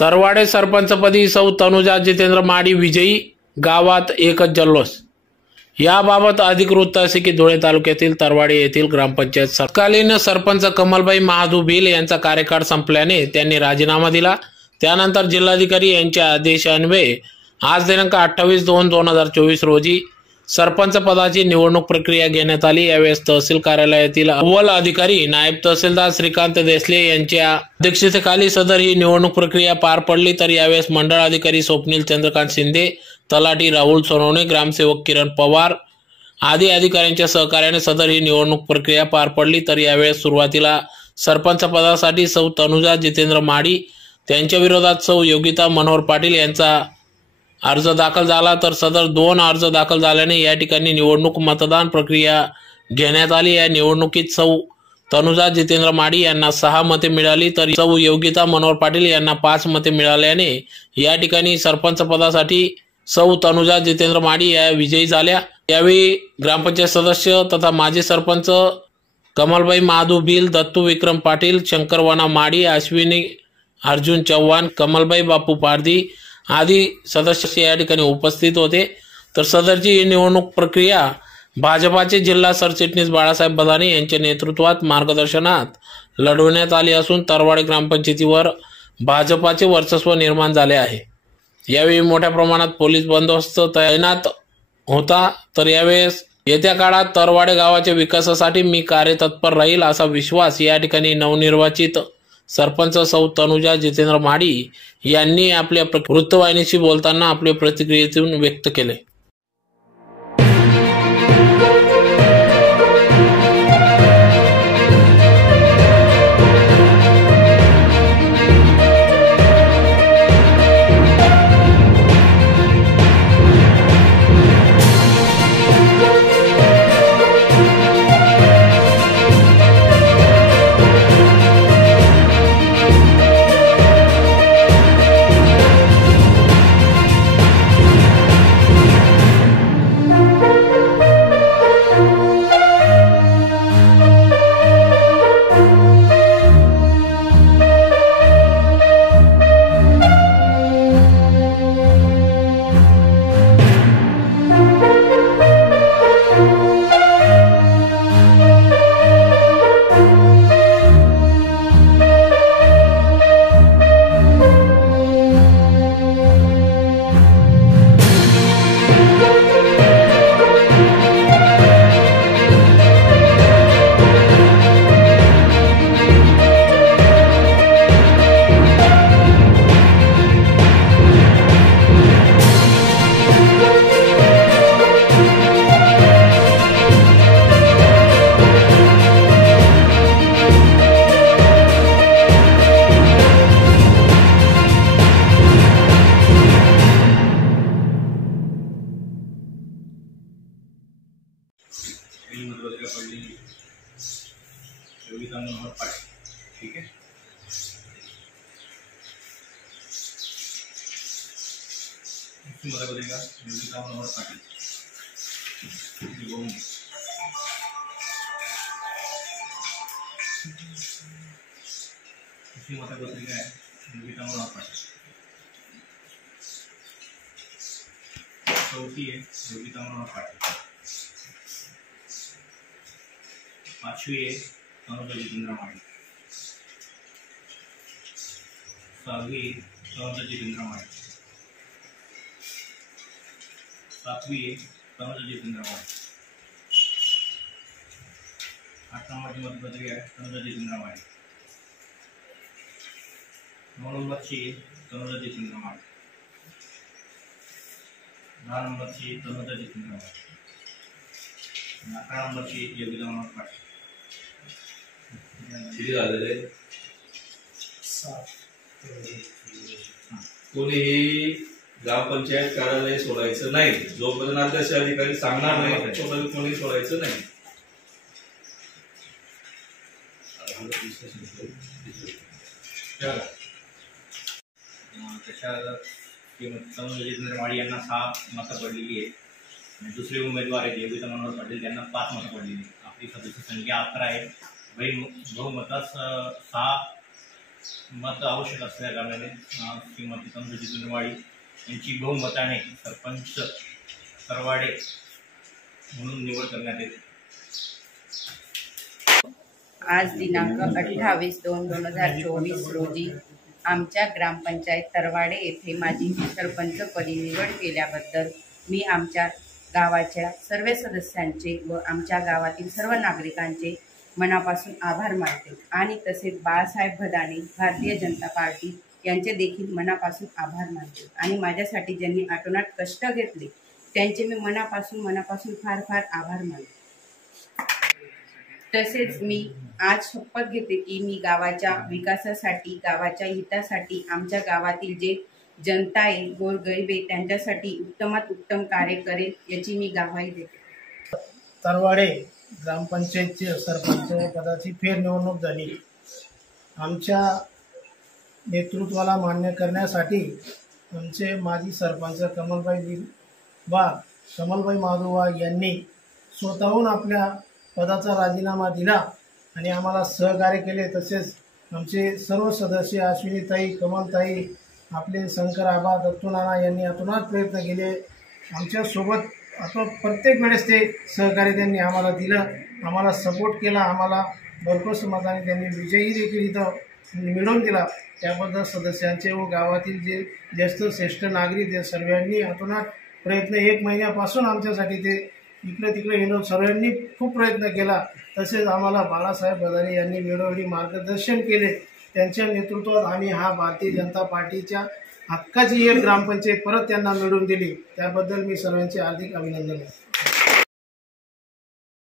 तरवाडे सरपंचपदी सौ तनुजा जितेंद्र माडी विजयी गावात एकच जल्लोष. याबाबत अधिक वृत्त असे की धुळे तालुक्यातील तरवाडे येथील ग्रामपंचायत तत्कालीन सरपंच कमलबाई महादू भिल यांचा कार्यकाळ संपल्याने त्यांनी राजीनामा दिला. त्यानंतर जिल्हाधिकारी यांच्या आदेशान्वये आज दिनांक अठ्ठावीस दोन दोन हजार चोवीस रोजी सरपंच पदाची निवडणूक प्रक्रिया घेण्यात आली. यावेळेस तहसील कार्यालयातील अव्वल अधिकारी नायब तहसीलदार श्रीकांत देसले यांच्या अध्यक्षतेखाली सदर ही निवडणूक प्रक्रिया पार पडली. तर यावेळेस मंडळ अधिकारी स्वप्नील चंद्रकांत शिंदे तलाठी राहुल सोनवणे ग्रामसेवक किरण पवार आदी अधिकाऱ्यांच्या सहकार्याने सदर ही निवडणूक प्रक्रिया पार पडली. तर यावेळेस सुरुवातीला सरपंच पदासाठी सौ तनुजा जितेंद्र माडी त्यांच्या विरोधात सौ योगिता मनोहर पाटील यांचा अर्ज दाखल झाला तर सदर दोन अर्ज दाखल झाल्याने या ठिकाणी निवडणूक मतदान प्रक्रिया घेण्यात आली. या निवडणुकीत सौ तनुजा जितेंद्र माडी यांना सहा मते मिळाली तर सौ योगिता मनोहर पाटील यांना पाच मते मिळाल्याने या ठिकाणी सरपंच पदासाठी सौ तनुजा जितेंद्र माडी या विजयी झाल्या. यावेळी ग्रामपंचायत सदस्य तथा माजी सरपंच कमलबाई माधू बिल दत्तू विक्रम पाटील शंकरवाना माडी अश्विनी अर्जुन चव्हाण कमलबाई बापू पारधी आदी सदस्य या ठिकाणी उपस्थित होते. तर सदरची निवडणूक प्रक्रिया भाजपाचे जिल्हा सरचिटणीस बाळासाहेब बदाने यांच्या नेतृत्वात मार्गदर्शनात लढवण्यात आली असून तरवाडे ग्रामपंचायतीवर भाजपाचे वर्चस्व निर्माण झाले आहे. यावेळी मोठ्या प्रमाणात पोलीस बंदोबस्त तैनात होता. तर यावेळेस येत्या काळात तरवाडे गावाच्या विकासासाठी मी कार्यतत्पर राहील असा विश्वास या ठिकाणी नवनिर्वाचित सरपंच सौ तनुजा जितेंद्र माडी यांनी आपल्या प्र- वृत्तवाहिनीशी बोलताना आपल्या प्रतिक्रियेतून व्यक्त केले. योगिता मनोहर पाटील ठीक आहे दुसरी मतपत्रिका योगिता मनोहर पाटील ही। बघून घे. दुसरी मतपत्रिका आहे योगिता मनोहर पाटील चौथी आहे योगिता मनोहर पाटील पाचवी आहे तनुजा जितेंद्र माळी सहावी आहे तनुजा जितेंद्र माळी सातवी आहे तनुजा जितेंद्र माळी आठ नंबरची मतपत्रिका आहे तनुजा जितेंद्र माळी नऊ नंबरची आहे तनुजा जितेंद्र माळी दहा नंबरची आहे तनुजा जितेंद्र माळी आणि अकरा नंबरची योगिता मनोहर पाटील किती झालेले? कोणीही ग्रामपंचायत कार्यालय सोडायचं नाही. जोपर्यंत अध्यक्ष अधिकारी सांगणार नाही तोपर्यंत कोणी सोडायचं नाही. माळी यांना सहा मतं पडलेली आहे आणि दुसरे उमेदवार आहेत योगिता मनोहर पाटील त्यांना पाच मतं पडलेली आपली सदस्य संख्या अकरा आहे. बहीण बहुमतात सहा मत आवश्यक असल्या कारणाने श्रीमती तनुजा जितेंद्र यांची बहुमताने सरपंच सरवाडे म्हणून निवड करण्यात येते. आज दिनांक अठ्ठावीस दोन दोन हजार चोवीस रोजी आमच्या ग्रामपंचायत तरवाडे येथे माझी सरपंचपदी निवड केल्याबद्दल मी आमच्या गावाच्या सर्व सदस्यांचे व आमच्या गावातील सर्व नागरिकांचे मनापासून आभार मानते आणि तसेच बाळासाहेब भदाने भारतीय जनता पार्टी यांचे देखील मनापासून आभार मानते. आणि माझ्यासाठी ज्यांनी आटोनाट कष्ट घेतले त्यांचे मी मनापासून मनापासून फार फार आभार मानते. तसेच मी आज शपथ घेते की मी गावाच्या विकासासाठी गावाच्या हितासाठी आमच्या गावातील जे जनता आहे गोरगरीब आहे त्यांच्यासाठी उत्तमात उत्तम कार्य करेल याची मी गावाही देते. तरवाडे ग्रामपंचायतचे सरपंच पदाची फेरनिवडणूक झाली. आमच्या नेतृत्वाला मान्य करण्यासाठी आमचे माजी सरपंच कमलबाई वि- वाघ कमलबाई माधव वाघ यांनी स्वतःहून आपल्या पदाचा राजीनामा दिला आणि आम्हाला सहकार्य केले. तसेच आमचे सर्व सदस्य अश्विनीताई कमलताई आपले शंकर आबा दत्तूनाना यांनी अतोनात प्रयत्न केले. आमच्यासोबत असं प्रत्येक वेळेस ते सहकार्य त्यांनी आम्हाला दिलं आम्हाला सपोर्ट केला आम्हाला भरपूर मताने त्यांनी विजयी देखील इथं मिळवून दिला. त्याबद्दल सदस्यांचे व गावातील जे ज्येष्ठ श्रेष्ठ नागरिक आहेत सर्वांनी अतोनात प्रयत्न एक महिन्यापासून आमच्यासाठी ते इकडे तिकडे येणं सर्वांनी खूप प्रयत्न केला. तसेच आम्हाला बाळासाहेब बदारे यांनी वेळोवेळी मार्गदर्शन केले. त्यांच्या नेतृत्वात आम्ही हा भारतीय जनता पार्टीच्या हक्काची एक ग्रामपंचायत परत त्यांना मिळवून दिली. त्याबद्दल मी सर्वांचे हार्दिक अभिनंदन करतो